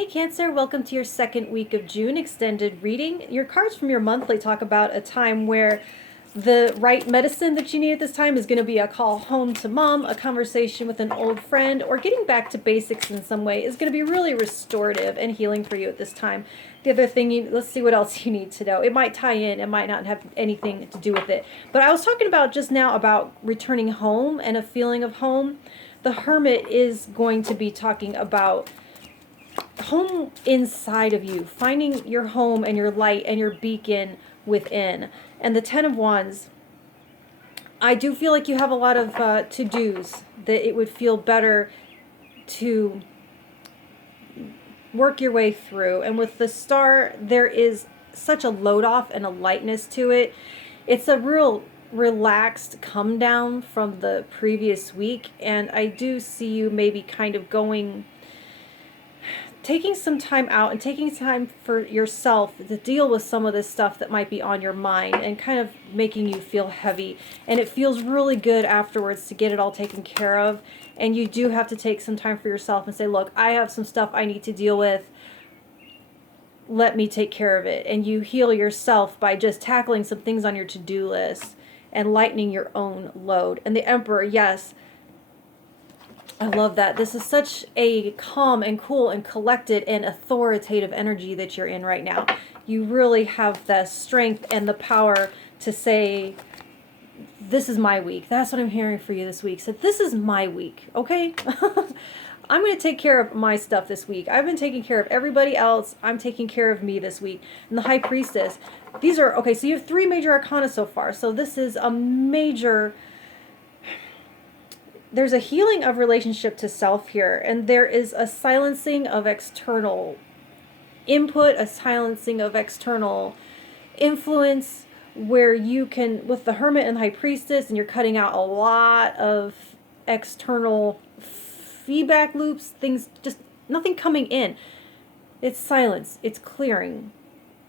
Hey Cancer, welcome to your second week of June extended reading. Your cards from your monthly talk about a time where the right medicine that you need at this time is going to be a call home to mom, a conversation with an old friend, or getting back to basics in some way is going to be really restorative and healing for you at this time. The other thing, let's see what else you need to know. It might tie in, it might not have anything to do with it. But I was talking about just now about returning home and a feeling of home. The Hermit is going to be talking about home inside of you, finding your home and your light and your beacon within. And the Ten of Wands, I do feel like you have a lot of to-dos that it would feel better to work your way through. And with the Star, there is such a load off and a lightness to it. It's a real relaxed come down from the previous week, and I do see you maybe kind of taking some time out and taking time for yourself to deal with some of this stuff that might be on your mind and kind of making you feel heavy. And it feels really good afterwards to get it all taken care of. And you do have to take some time for yourself and say, look, I have some stuff I need to deal with. Let me take care of it. And you heal yourself by just tackling some things on your to-do list and lightening your own load. And the Emperor, yes, I love that. This is such a calm and cool and collected and authoritative energy that you're in right now. You really have the strength and the power to say, this is my week. That's what I'm hearing for you this week. So this is my week, okay? I'm going to take care of my stuff this week. I've been taking care of everybody else. I'm taking care of me this week. And the High Priestess, these are, okay, so you have 3 major arcana so far. So this is a major... There's a healing of relationship to self here, and there is a silencing of external input, a silencing of external influence, where you can, with the Hermit and the High Priestess, and you're cutting out a lot of external feedback loops, things, just nothing coming in. It's silence, it's clearing.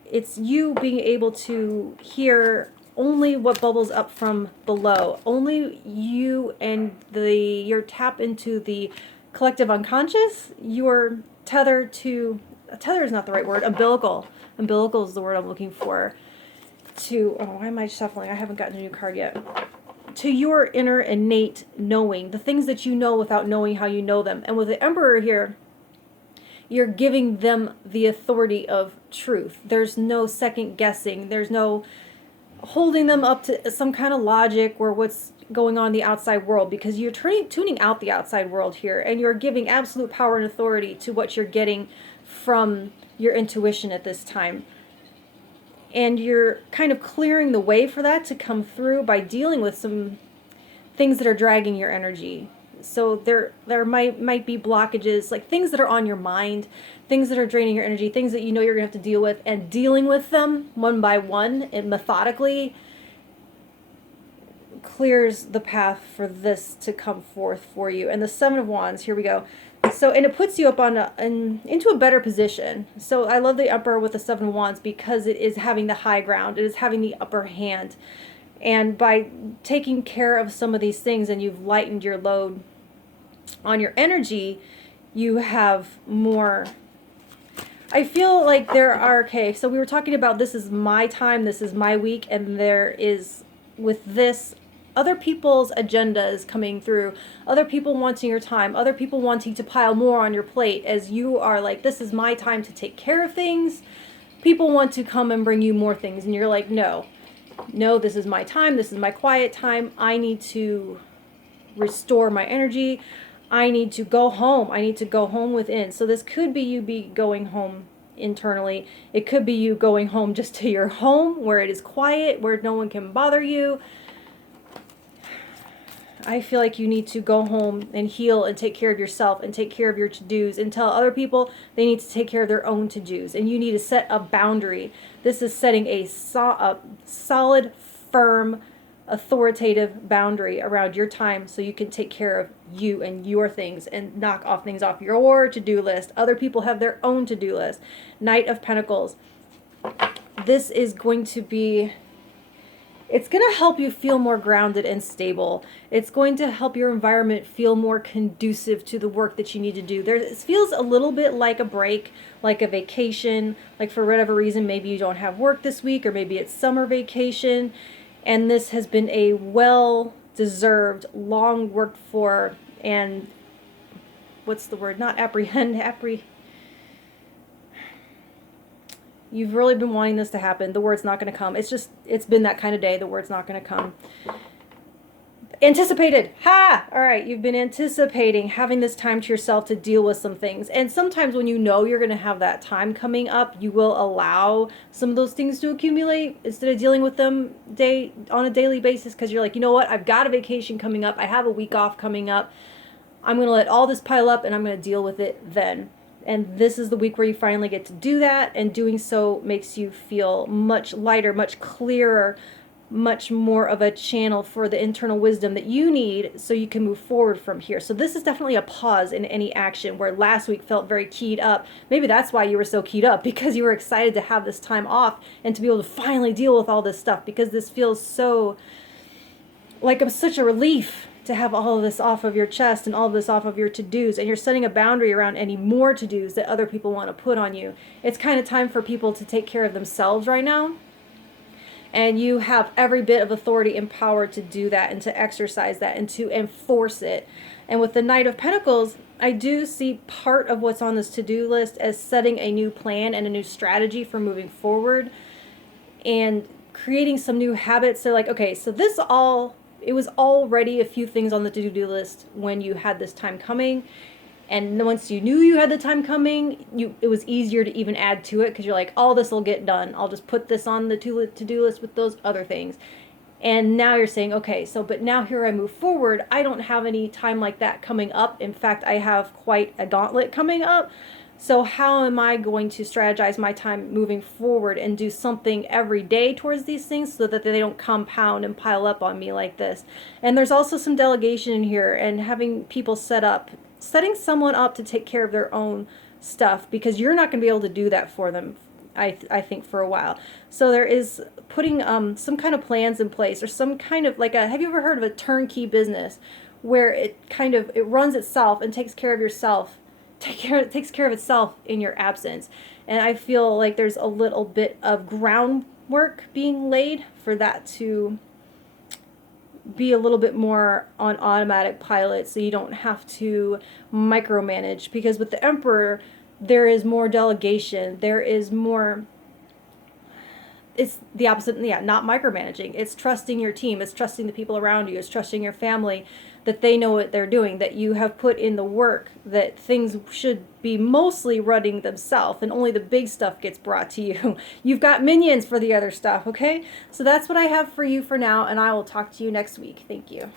It's you being able to hear only what bubbles up from below. Only you and your tap into the collective unconscious. You're tethered to, tether is not the right word, umbilical. Umbilical is the word I'm looking for. To, oh, why am I shuffling? I haven't gotten a new card yet. To your inner innate knowing, the things that you know without knowing how you know them. And with the Emperor here, you're giving them the authority of truth. There's no second guessing. There's no holding them up to some kind of logic or what's going on in the outside world, because you're tuning out the outside world here, and you're giving absolute power and authority to what you're getting from your intuition at this time. And you're kind of clearing the way for that to come through by dealing with some things that are dragging your energy. So there might be blockages, like things that are on your mind, things that are draining your energy, things that you know you're going to have to deal with, and dealing with them one by one and methodically clears the path for this to come forth for you. And the Seven of Wands, here we go. So, and it puts you up on into a better position. So I love the Emperor with the Seven of Wands because it is having the high ground. It is having the upper hand. And by taking care of some of these things, and you've lightened your load on your energy, you have more. I feel like there are, okay, so we were talking about this is my time, this is my week, and there is, with this, other people's agendas coming through, other people wanting your time, other people wanting to pile more on your plate as you are like, this is my time to take care of things. People want to come and bring you more things, and you're like, no, this is my time, this is my quiet time. I need to restore my energy. I need to go home. I need to go home within. So this could be you going home internally. It could be you going home just to your home where it is quiet, where no one can bother you. I feel like you need to go home and heal and take care of yourself and take care of your to-dos, and tell other people they need to take care of their own to-dos. And you need to set a boundary. This is setting a solid, firm, authoritative boundary around your time so you can take care of you and your things and knock off things off your to-do list. Other people have their own to-do list. Knight of Pentacles. This is going to be, It's going to help you feel more grounded and stable. It's going to help your environment feel more conducive to the work that you need to do. It feels a little bit like a break, like a vacation, like for whatever reason, maybe you don't have work this week, or maybe it's summer vacation. And this has been a well-deserved, long worked for, and what's the word? Not you've really been wanting this to happen. The word's not going to come. It's been that kind of day. The word's not going to come. Anticipated. Ha! All right. You've been anticipating having this time to yourself to deal with some things. And sometimes when you know you're going to have that time coming up, you will allow some of those things to accumulate instead of dealing with them on a daily basis, because you're like, you know what? I've got a vacation coming up. I have a week off coming up. I'm going to let all this pile up and I'm going to deal with it then. And this is the week where you finally get to do that, and doing so makes you feel much lighter, much clearer, much more of a channel for the internal wisdom that you need so you can move forward from here. So this is definitely a pause in any action, where last week felt very keyed up. Maybe that's why you were so keyed up, because you were excited to have this time off and to be able to finally deal with all this stuff, because this feels so like such a relief to have all of this off of your chest and all of this off of your to-dos, and you're setting a boundary around any more to-dos that other people want to put on you. It's kind of time for people to take care of themselves right now, and you have every bit of authority and power to do that and to exercise that and to enforce it. And with the Knight of Pentacles, I do see part of what's on this to-do list as setting a new plan and a new strategy for moving forward and creating some new habits. So like, okay, so it was already a few things on the to-do list when you had this time coming. And once you knew you had the time coming, it was easier to even add to it, because you're like, all this will get done. I'll just put this on the to-do list with those other things. And now you're saying, okay, but now here I move forward. I don't have any time like that coming up. In fact, I have quite a gauntlet coming up. So how am I going to strategize my time moving forward and do something every day towards these things so that they don't compound and pile up on me like this? And there's also some delegation in here, and having people setting someone up to take care of their own stuff, because you're not going to be able to do that for them, I think, for a while. So there is putting some kind of plans in place, or some kind of have you ever heard of a turnkey business, where it runs itself and takes care of yourself? Takes care of itself in your absence. And I feel like there's a little bit of groundwork being laid for that to be a little bit more on automatic pilot, so you don't have to micromanage. Because with the Emperor, there is more delegation. There is more... It's the opposite, not micromanaging. It's trusting your team. It's trusting the people around you. It's trusting your family, that they know what they're doing, that you have put in the work, that things should be mostly running themselves, and only the big stuff gets brought to you. You've got minions for the other stuff, okay? So that's what I have for you for now, and I will talk to you next week. Thank you.